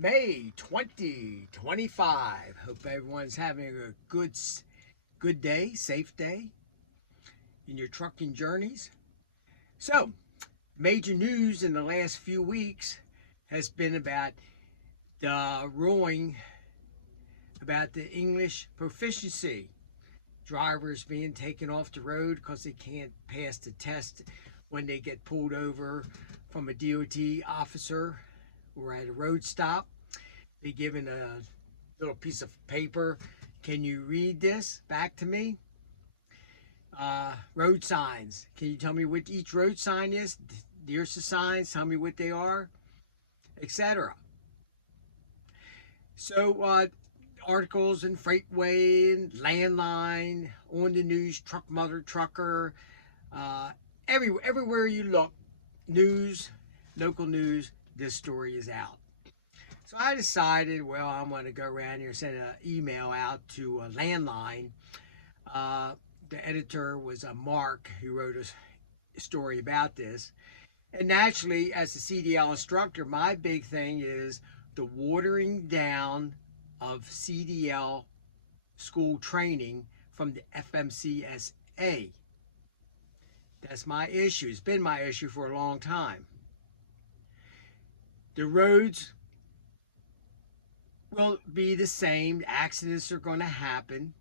May 2025. Hope everyone's having a good day, safe day in your trucking journeys. So, major news in the last few weeks has been about the ruling about the English proficiency. Drivers being taken off the road because they can't pass the test when they get pulled over from a DOT officer or at a road stop. Be given a little piece of paper. Can you read this back to me? Road signs. Can you tell me what each road sign is? Here's the signs. Tell me what they are, etc. So, articles in Freightway and Landline, on the news, Truck Mother Trucker, uh, everywhere you look, news, local news, this story is out. So I decided, well, I'm going to go around here and send an email out to a Landline. The editor was Mark, who wrote a story about this. And naturally, as a CDL instructor, my big thing is the watering down of CDL school training from the FMCSA. That's my issue. It's been my issue for a long time. The roads will be the same. Accidents are going to happen.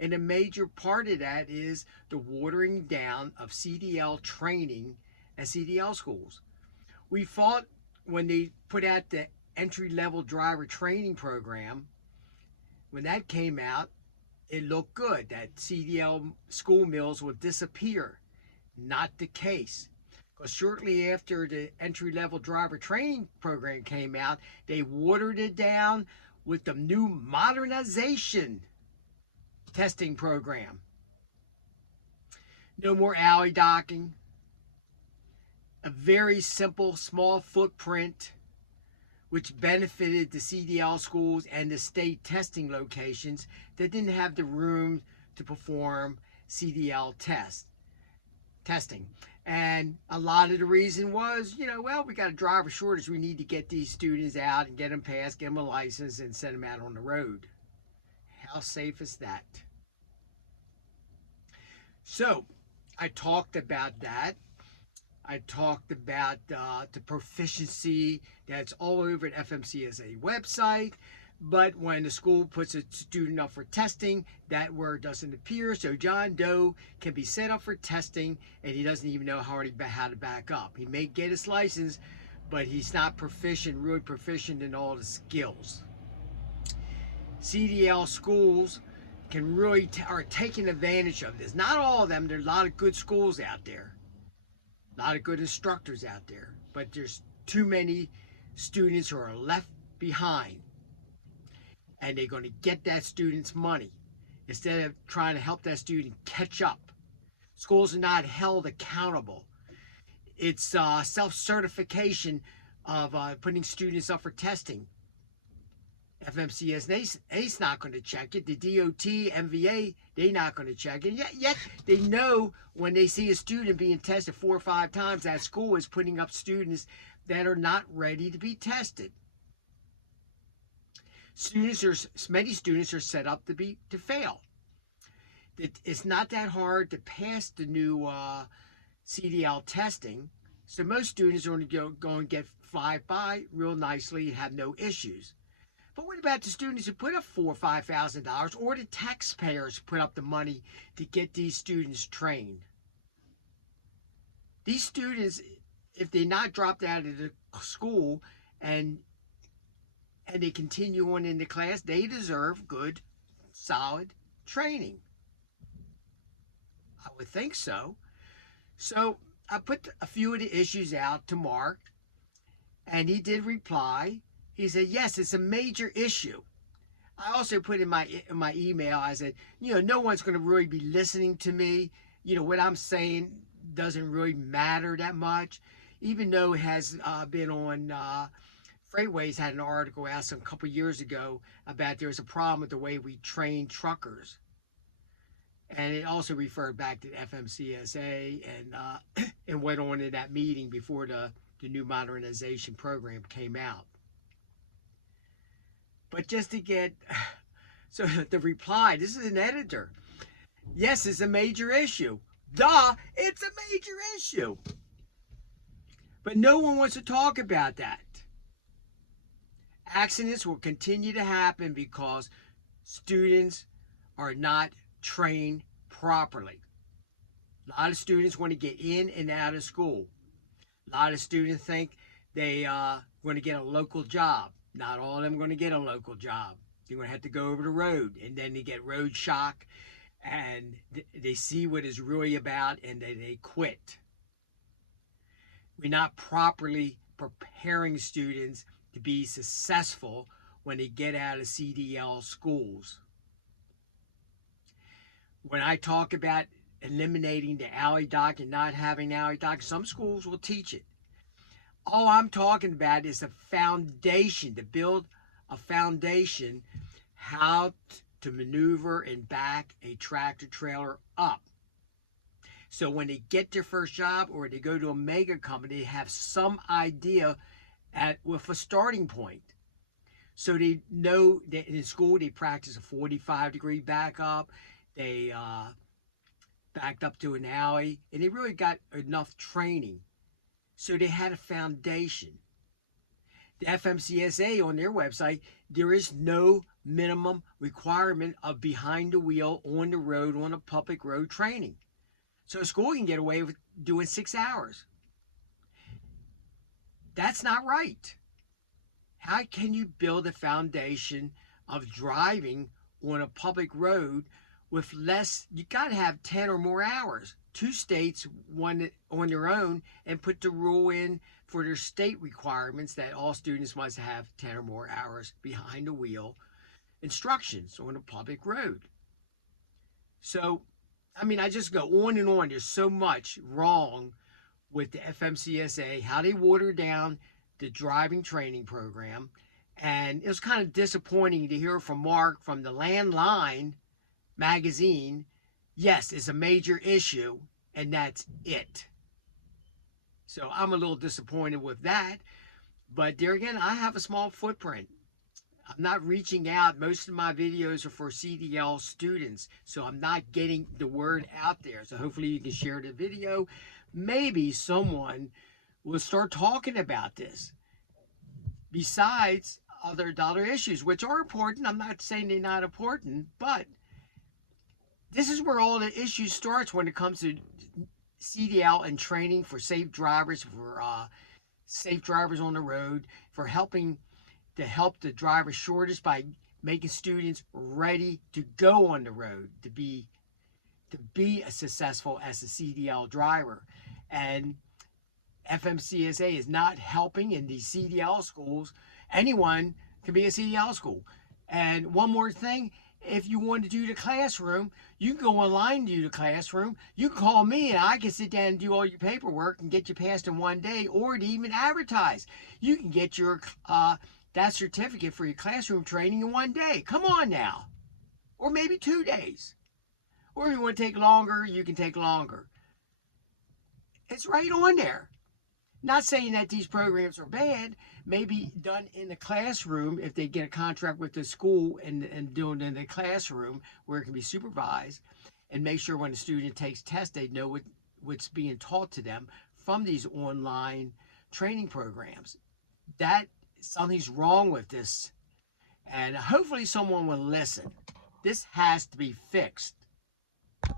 And a major part of that is the watering down of CDL training at CDL schools. We fought when they put out the entry-level driver training program. When that came out, it looked good that CDL school mills would disappear. Not the case. Because shortly after the entry-level driver training program came out, they watered it down with the new modernization testing program. No more alley docking. A very simple, small footprint, which benefited the CDL schools and the state testing locations that didn't have the room to perform CDL testing. And a lot of the reason was, we got a driver shortage. We need to get these students out and get them passed, get them a license, and send them out on the road. How safe is that? So, I talked about that. I talked about the proficiency that's all over the FMCSA website. But when the school puts a student up for testing, that word doesn't appear. So John Doe can be set up for testing, and he doesn't even know how to back up. He may get his license, but he's not really proficient in all the skills. CDL schools can really are taking advantage of this. Not all of them. There's a lot of good schools out there. A lot of good instructors out there. But there's too many students who are left behind. And they're going to get that student's money instead of trying to help that student catch up. Schools are not held accountable. It's self-certification of putting students up for testing. FMCSA is not going to check it. The DOT, MVA, they're not going to check it. Yet they know when they see a student being tested 4 or 5 times, that school is putting up students that are not ready to be tested. Many students are set up to fail. It's not that hard to pass the new CDL testing, so most students are going to go and fly by real nicely and have no issues. But what about the students who put up $4,000 or $5,000, or the taxpayers put up the money to get these students trained? These students, if they're not dropped out of the school and they continue on in the class, they deserve good, solid training. I would think so. So I put a few of the issues out to Mark, and he did reply. He said, yes, it's a major issue. I also put in my email, I said, no one's going to really be listening to me. What I'm saying doesn't really matter that much, even though it has been on Freightways had an article out a couple years ago about there's a problem with the way we train truckers. And it also referred back to FMCSA and went on in that meeting before the new modernization program came out. But just to get, so the reply, this is an editor. Yes, it's a major issue. Duh, it's a major issue. But no one wants to talk about that. Accidents will continue to happen because students are not trained properly. A lot of students want to get in and out of school. A lot of students think they are going to get a local job. Not all of them are going to get a local job. They're going to have to go over the road, and then they get road shock, and they see what it's really about, and they quit. We're not properly preparing students to be successful when they get out of CDL schools. When I talk about eliminating the alley doc and not having alley doc, some schools will teach it. All I'm talking about is a foundation, to build a foundation, how to maneuver and back a tractor trailer up. So when they get their first job or they go to a mega company, they have some idea with a starting point. So they know that in school they practice a 45-degree back up. They backed up to an alley, and they really got enough training. So they had a foundation. The FMCSA on their website, there is no minimum requirement of behind the wheel, on the road, on a public road training. So a school can get away with doing 6 hours. That's not right. How can you build a foundation of driving on a public road with less? You got to have 10 or more hours. 2 states won on their own and put the rule in for their state requirements that all students must have 10 or more hours behind the wheel instructions on a public road. So, I mean, I just go on and on. There's so much wrong with the FMCSA, how they water down the driving training program. And it was kind of disappointing to hear from Mark from the Landline magazine. Yes, it's a major issue, and that's it. So I'm a little disappointed with that. But there again, I have a small footprint. I'm not reaching out. Most of my videos are for CDL students, so I'm not getting the word out there. So hopefully you can share the video. Maybe someone will start talking about this. Besides other issues, which are important. I'm not saying they're not important, but this is where all the issues starts when it comes to CDL and training for safe drivers, for safe drivers on the road, for helping to help the driver shortest by making students ready to go on the road, to be successful as a CDL driver. And FMCSA is not helping in these CDL schools. Anyone can be a CDL school. And one more thing, if you want to do the classroom, you can go online and do the classroom. You can call me and I can sit down and do all your paperwork and get you passed in one day, or to even advertise. You can get your that certificate for your classroom training in one day. Come on now. Or maybe 2 days. Or if you want to take longer, you can take longer. It's right on there. Not saying that these programs are bad. Maybe done in the classroom if they get a contract with the school and doing it in the classroom where it can be supervised, and make sure when a student takes tests they know what's being taught to them from these online training programs. That something's wrong with this, and hopefully someone will listen. This has to be fixed.